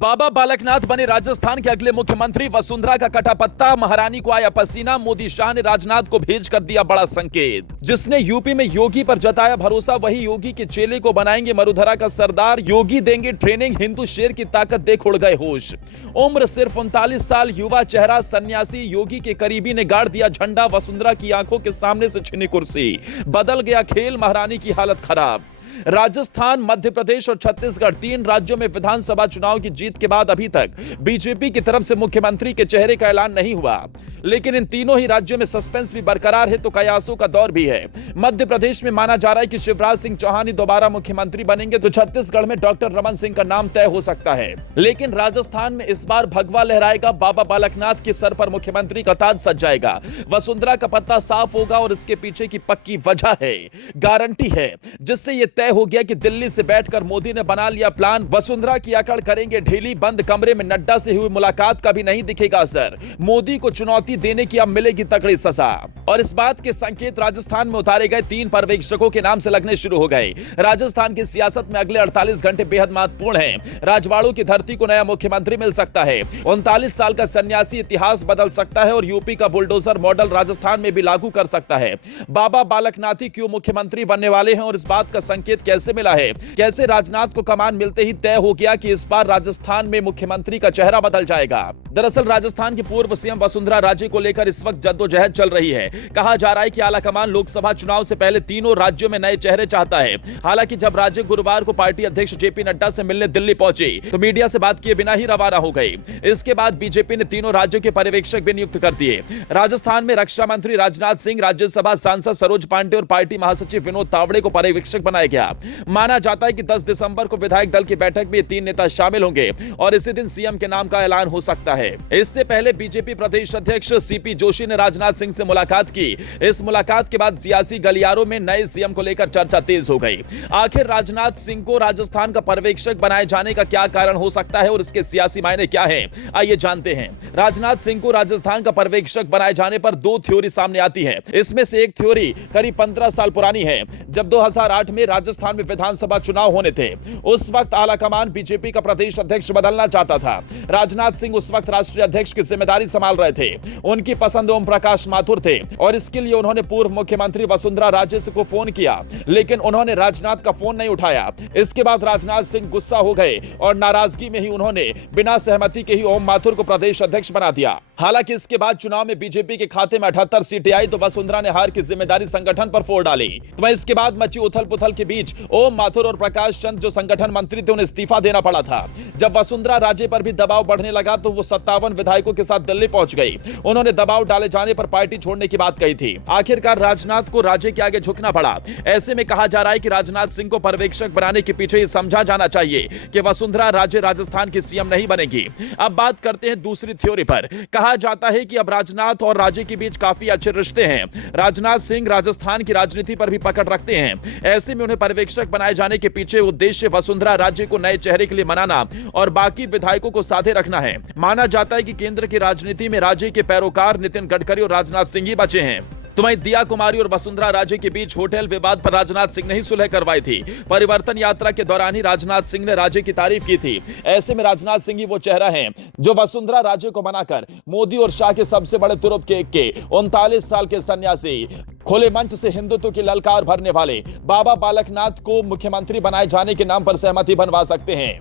बाबा बालकनाथ बने राजस्थान के अगले मुख्यमंत्री। वसुंधरा का कटा पत्ता, महारानी को आया पसीना। मोदी शाह ने राजनाथ को भेज कर दिया बड़ा संकेत। जिसने यूपी में योगी पर जताया भरोसा, वही योगी के चेले को बनाएंगे मरुधरा का सरदार। योगी देंगे ट्रेनिंग, हिंदू शेर की ताकत देख उड़ गए होश। उम्र सिर्फ 39 साल, युवा चेहरा, सन्यासी। योगी के करीबी ने गाड़ दिया झंडा। वसुंधरा की आंखों के सामने से छिनी कुर्सी। बदल गया खेल, महारानी की हालत खराब। राजस्थान, मध्य प्रदेश और छत्तीसगढ़, 3 राज्यों में विधानसभा चुनाव की जीत के बाद अभी तक बीजेपी की तरफ से मुख्यमंत्री के चेहरे का ऐलान नहीं हुआ। लेकिन इन तीनों ही राज्यों में सस्पेंस भी बरकरार है तो कयासों का दौर भी है। मध्य प्रदेश में माना जा रहा है कि शिवराज सिंह चौहान ही दोबारा मुख्यमंत्री बनेंगे, तो छत्तीसगढ़ में डॉक्टर रमन सिंह का नाम तय हो सकता है। लेकिन राजस्थान में इस बार भगवा लहराएगा। बाबा बालकनाथ के सर पर मुख्यमंत्री का ताज सज जाएगा। वसुंधरा का पत्ता साफ होगा और इसके पीछे की पक्की वजह है, गारंटी है, जिससे यह तय हो गया कि दिल्ली से बैठकर मोदी ने बना लिया प्लान। वसुंधरा की अकड़ करेंगे ढीली। बंद कमरे में नड्डा से हुई मुलाकात का भी नहीं दिखेगा असर। मोदी को चुनौती देने की अब मिलेगी तगड़ी सजा। और इस बात के संकेत राजस्थान में उतारे गए 3 पर्यवेक्षकों के नाम से लगने शुरू हो गए। राजस्थान की सियासत में अगले 48 घंटे बेहद महत्वपूर्ण हैं। राजवाड़ों की धरती को नया मुख्यमंत्री मिल सकता है। 39 साल का सन्यासी इतिहास बदल सकता है और यूपी का बुलडोजर मॉडल राजस्थान में भी लागू कर सकता है। बाबा बालकनाथ ही क्यों मुख्यमंत्री बनने वाले हैं और इस बात का संकेत कैसे मिला है? कैसे राजनाथ को कमान मिलते ही तय हो गया कि इस बार राजस्थान में मुख्यमंत्री का चेहरा बदल जाएगा? दरअसल राजस्थान की पूर्व सीएम वसुंधरा राजे को लेकर इस वक्त जद्दोजहद चल रही है। कहा जा रहा है कि आलाकमान लोकसभा चुनाव से पहले तीनों राज्यों में नए चेहरे चाहता है। हालांकि जब राजे गुरुवार को पार्टी अध्यक्ष जेपी नड्डा से मिलने दिल्ली पहुंचे तो मीडिया से बात किए बिना ही रवाना हो गई। इसके बाद बीजेपी ने तीनों राज्यों के पर्यवेक्षक भी नियुक्त कर दिए। राजस्थान में रक्षा मंत्री राजनाथ सिंह, राज्यसभा सांसद सरोज पांडे और पार्टी महासचिव विनोद तावड़े को पर्यवेक्षक बनाया गया। माना जाता है कि 10 दिसंबर को विधायक दल की बैठक में 3 नेता शामिल होंगे और इसी दिन सीएम के नाम का ऐलान हो सकता है। इससे पहले बीजेपी प्रदेश अध्यक्ष सीपी जोशी ने राजनाथ सिंह से मुलाकात की। इस मुलाकात के बाद सियासी गलियारों में नए सीएम को लेकर चर्चा तेज हो गई। आखिर राजनाथ सिंह को राजस्थान का पर्यवेक्षक बनाए जाने का क्या कारण हो सकता है और इसके सियासी मायने क्या हैं? आइए जानते हैं। राजनाथ सिंह को राजस्थान का पर्यवेक्षक बनाए जाने पर 2 थ्योरी सामने आती है। इसमें से एक थ्योरी करीब 15 साल पुरानी है। जब 2008 में राजस्थान में विधानसभा चुनाव होने थे, उस वक्त आलाकमान बीजेपी का प्रदेश अध्यक्ष बदलना चाहता था। राजनाथ सिंह उस वक्त राष्ट्रीय अध्यक्ष की जिम्मेदारी संभाल रहे थे। उनकी पसंद ओम प्रकाश माथुर थे और इसके लिए उन्होंने पूर्व मुख्यमंत्री वसुंधरा राजे को फोन किया, लेकिन उन्होंने राजनाथ का फोन नहीं उठाया। इसके बाद राजनाथ सिंह गुस्सा हो गए और नाराजगी में ही उन्होंने बिना सहमति के ही ओम माथुर को प्रदेश अध्यक्ष बना दिया। हालांकि इसके बाद चुनाव में बीजेपी के खाते में 78 सीटें आई तो वसुंधरा ने हार की जिम्मेदारी संगठन पर फोड़ डाली। तो इसके बाद मची उथल पुथल के बीच ओम माथुर और प्रकाश चंद जो संगठन मंत्री थे उन्हें इस्तीफा देना पड़ा था। जब वसुंधरा राजे पर भी दबाव बढ़ने लगा तो वो 57 विधायकों के साथ दिल्ली पहुंच गई। उन्होंने दबाव डाले जाने पर पार्टी छोड़ने की बात कही थी। आखिरकार राजनाथ को राजे के आगे झुकना पड़ा। ऐसे में कहा जा रहा है कि राजनाथ सिंह को पर्यवेक्षक बनाने के पीछे समझा जाना चाहिए कि वसुंधरा राजे राजस्थान की सीएम नहीं बनेगी। अब बात करते हैं दूसरी थ्योरी पर। कहा जाता है कि अब राजनाथ और राजे के बीच काफी अच्छे रिश्ते हैं। राजनाथ सिंह राजस्थान की राजनीति पर भी पकड़ रखते हैं। ऐसे में उन्हें पर्यवेक्षक बनाए जाने के पीछे उद्देश्य वसुंधरा राजे को नए चेहरे के लिए मनाना और बाकी विधायकों को साथे रखना है। माना जाता है कि केंद्र की राजनीति में राजे के पैरोकार नितिन गडकरी और राजनाथ सिंह ही बचे हैं। तो वहीं दिया कुमारी और वसुंधरा राजे के बीच होटल विवाद पर राजनाथ सिंह ने ही सुलह करवाई थी। परिवर्तन यात्रा के दौरान ही राजनाथ सिंह ने राजे की तारीफ की थी। ऐसे में राजनाथ सिंह ही वो चेहरा है जो वसुंधरा राजे को बनाकर मोदी और शाह के सबसे बड़े तुरुप के 39 साल के सन्यासी, खुले मंच से हिंदुत्व की ललकार भरने वाले बाबा बालकनाथ को मुख्यमंत्री बनाए जाने के नाम पर सहमति बनवा सकते हैं।